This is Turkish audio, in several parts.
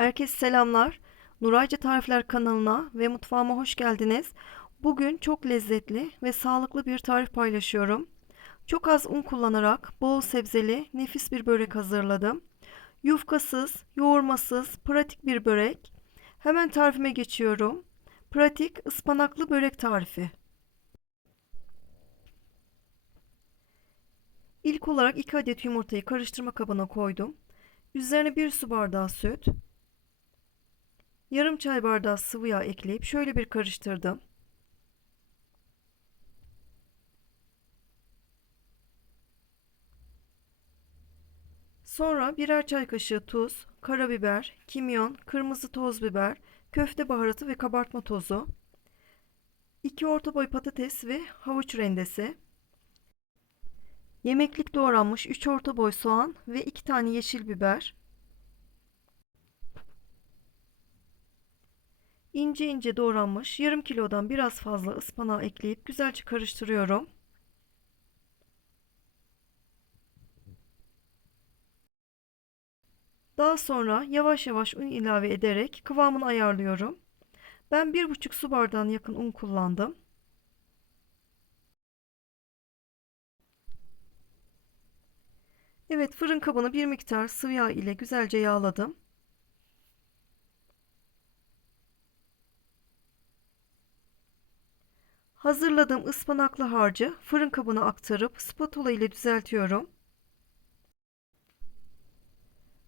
Herkese selamlar. Nurayca Tarifler kanalına ve mutfağıma hoş geldiniz. Bugün çok lezzetli ve sağlıklı bir tarif paylaşıyorum. Çok az un kullanarak bol sebzeli nefis bir börek hazırladım. Yufkasız, yoğurmasız, pratik bir börek. Hemen tarifime geçiyorum. Pratik ıspanaklı börek tarifi. İlk olarak 2 adet yumurtayı karıştırma kabına koydum. Üzerine 1 su bardağı süt, yarım çay bardağı sıvı yağ ekleyip şöyle bir karıştırdım. Sonra birer çay kaşığı tuz, karabiber, kimyon, kırmızı toz biber, köfte baharatı ve kabartma tozu, 2 orta boy patates ve havuç rendesi, Yemeklik doğranmış 3 orta boy soğan ve 2 tane yeşil biber. İnce ince doğranmış yarım kilodan biraz fazla ıspanağı ekleyip güzelce karıştırıyorum. Daha sonra yavaş yavaş un ilave ederek kıvamını ayarlıyorum. Ben 1,5 su bardağına yakın un kullandım. Evet fırın kabını bir miktar sıvı yağ ile güzelce yağladım. Hazırladığım ıspanaklı harcı fırın kabına aktarıp spatula ile düzeltiyorum.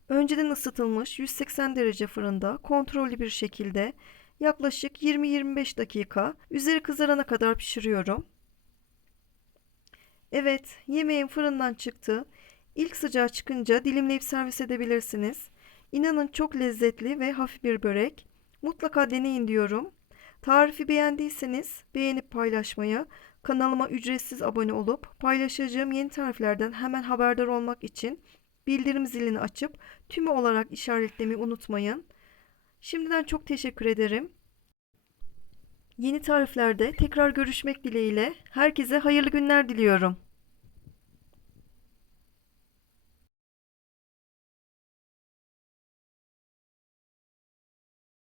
Önceden ısıtılmış 180 derece fırında kontrollü bir şekilde yaklaşık 20-25 dakika üzeri kızarana kadar pişiriyorum. Evet, yemeğim fırından çıktı. İlk sıcağı çıkınca dilimleyip servis edebilirsiniz. İnanın çok lezzetli ve hafif bir börek. Mutlaka deneyin diyorum. Tarifi beğendiyseniz beğenip paylaşmayı, kanalıma ücretsiz abone olup paylaşacağım yeni tariflerden hemen haberdar olmak için bildirim zilini açıp tümü olarak işaretlemeyi unutmayın. Şimdiden çok teşekkür ederim. Yeni tariflerde tekrar görüşmek dileğiyle herkese hayırlı günler diliyorum.